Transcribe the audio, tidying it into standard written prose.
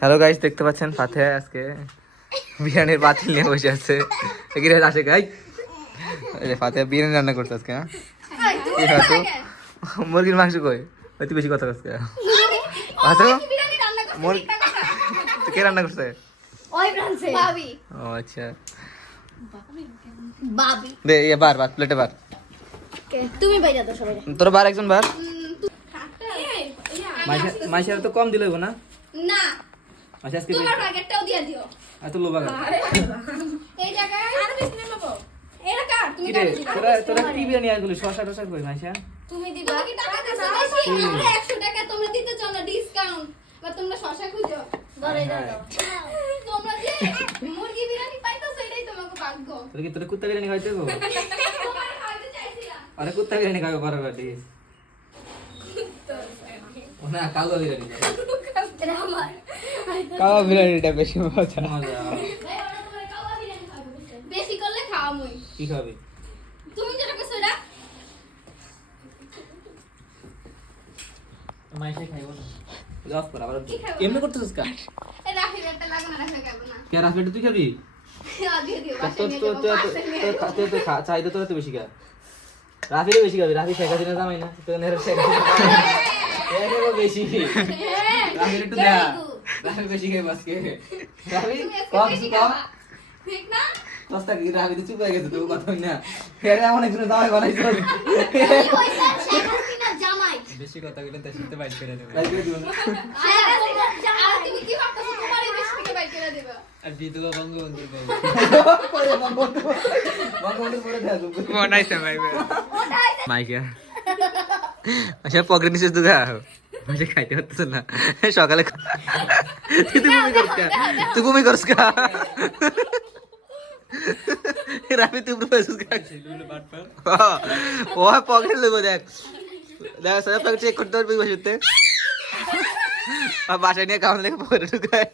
Hello guys, দেখতে পাচ্ছেন ফাতে আজকে বিরিয়ানির পাতিল নিয়ে বসে আছে। এগিয়ে আসে গাই, এই যে ফাতে বিরিয়ানি রান্না করছে আজকে। হ্যাঁ কি খাতো মুরগির মাংস কই? ওই তুই বেশি কথা আজকে ফাতে তুই কে রান্না করছে? ও আচ্ছা, দে এ বার প্লেটে বার। তুমি বাইরে দাও সবাই। তোর বার একজন বার। মাইশার তো কম দিলইব না? না আচ্ছা আজকে তোমার প্যাকেটটাও দিয়ে দিও। এত লোভা গেল এই জায়গায় আর বেশি নেব বাবু। এটা কার? তুমি কি রে তোরা কি বিরিয়ানি আনগুলি শসা টসা কই মাইশা? তুমি দিবা কি টাকা দিছো বেশি? আমরা 100 টাকা তোমরা দিতে চাও না ডিসকাউন্ট, বা তোমরা শসা খুঁজো ঘরে দাও। তোমরা যে মুরগি বিরিয়ানি পাইতাছো এটাই তোমাকে ভাগ্য। তোরা কুত্তা বিরিয়ানি খাইতে গো? তোমার খাইতে চাইছিলাম। আরে কুত্তা বিরিয়ানি খাবে বড় বাটি। ও না কালো বিরিয়ানি। এটা আমার। কালো বিরিয়ানিটা বেশি মজা। ভাই ওরা তোমার কাওয়া বিরিয়ানি খাবে বেশি করলে খাওয়ামই। কি খাবে? তুমি যেটা কইছো এটা মাইশা খাইবো না। লস কর আবার। কেমনে করতেছিস কা? এই রাখি এটা লাগবে না, রাখি খাবো না। কে রাফেট তুই খাবি? দিয়ে দিও তো বাসে নিয়ে তো যাবো, বাসে নিয়ে যাবো। খাতে তো চাইতে তোরা তো বেশি খা। রাফিরে বেশি খাবি, রাফি শেখা দিনা জামাই না তো নেরে শেখা। এর বেশি। রাফির একটু দে। রাফি বেশি খাই আজকে। রাফি তুমি আজকে কম বেশি কম। খাবা। ঠিক না? দস্তা কি রাফি তো চুপ হয়ে গেছে তো কথা হই না। ফেরে এমন একজন জামাই বানাইছো। তুমি হইছা শেখ হাসিনা জামাই। বেশি কথা বলে তার সাথে বাইট করে দেবে। লাইক দিও না। শেখ হাসিনা জামাই। আর তুমি কি ভাবতেছো তোমারই বেশি থেকে বাইক করে দেবা? আর বিধবা বঙ্গবন্ধুর বউ। পরে বঙ্গবন্ধু পরে দেখাবো। বানাইছে ভাই। মাইকা আচ্ছা পকেট নিচে দুগা মাঝে খাইতে হচ্ছে না সকালে তুই ঘুমি করস কা রাফি তুই উপরে পেছুস কা ও পকেট লেগো দেখ দেখ সব পকেট চেক করতে পারবি বসে বাসায় নিয়ে কাউন্ট লেগে পকেটে ঢুকায়